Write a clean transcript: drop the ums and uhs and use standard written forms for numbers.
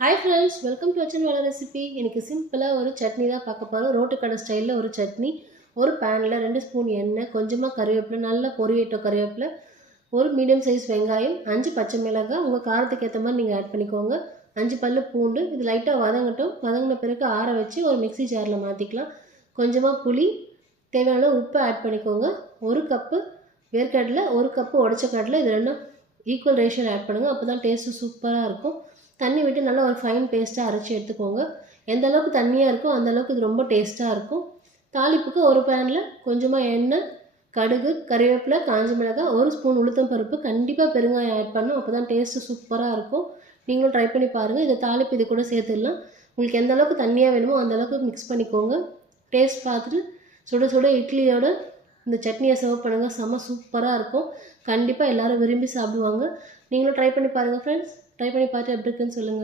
Hi friends, welcome to அச்சன் வேலை recipe. எனக்கு சிம்பிளாக ஒரு சட்னி தான் பார்க்க போகிறோம். ரோட்டு கடை ஸ்டைலில் ஒரு சட்னி. ஒரு பேனில் 2 ஸ்பூன் எண்ணெய், கொஞ்சமாக கருவேப்பிலை, நல்லா பொரியட்டும் கருவேப்பிலை, ஒரு மீடியம் சைஸ் வெங்காயம், 5 பச்சை மிளகாய், உங்கள் காரத்துக்கு ஏற்ற மாதிரி நீங்கள் ஆட் பண்ணிக்கோங்க. 5 பல்லு பூண்டு. இது லைட்டாக வதங்கட்டும். வதங்கின பிறகு ஆற வச்சு ஒரு மிக்ஸி ஜாரில் மாற்றிக்கலாம். கொஞ்சமாக புளி, தேவையான உப்பு ஆட் பண்ணிக்கோங்க. 1 கப்பு வேர்க்கடலை, 1 கப்பு உடச்ச கடலை, இது ரெண்டும் ஈக்குவல் ரேஷியோவில் ஆட் பண்ணுங்கள். அப்போ தான் டேஸ்ட்டு சூப்பராக இருக்கும். தண்ணி விட்டு நல்லா ஒரு ஃபைன் பேஸ்ட்டாக அரைச்சி எடுத்துக்கோங்க. எந்த அளவுக்கு தண்ணியாக இருக்கோ அந்த அளவுக்கு இது ரொம்ப டேஸ்ட்டாக இருக்கும். தாளிப்புக்கு ஒரு பேனில் கொஞ்சமாக எண்ணெய், கடுகு, கறிவேப்பிலை, காஞ்ச மிளகாய், 1 ஸ்பூன் உளுத்தம் பருப்பு, கண்டிப்பாக பெருங்காயம் ஆட் பண்ணணும். அப்போ தான் டேஸ்ட்டு சூப்பராக இருக்கும். நீங்களும் ட்ரை பண்ணி பாருங்கள். இதை தாளிப்பு இது கூட சேர்த்துடலாம். உங்களுக்கு எந்த அளவுக்கு தண்ணியாக வேணுமோ அந்த அளவுக்கு மிக்ஸ் பண்ணிக்கோங்க. டேஸ்ட் பார்த்துட்டு சுட சுட இட்லியோட இந்த சட்னியை சர்வ் பண்ணுங்கள். செம்ம சூப்பராக இருக்கும். கண்டிப்பாக எல்லோரும் விரும்பி சாப்பிடுவாங்க. நீங்களும் ட்ரை பண்ணி பாருங்கள் ஃப்ரெண்ட்ஸ். ட்ரை பண்ணி பார்த்து எப்படி இருக்குன்னு சொல்லுங்கள்.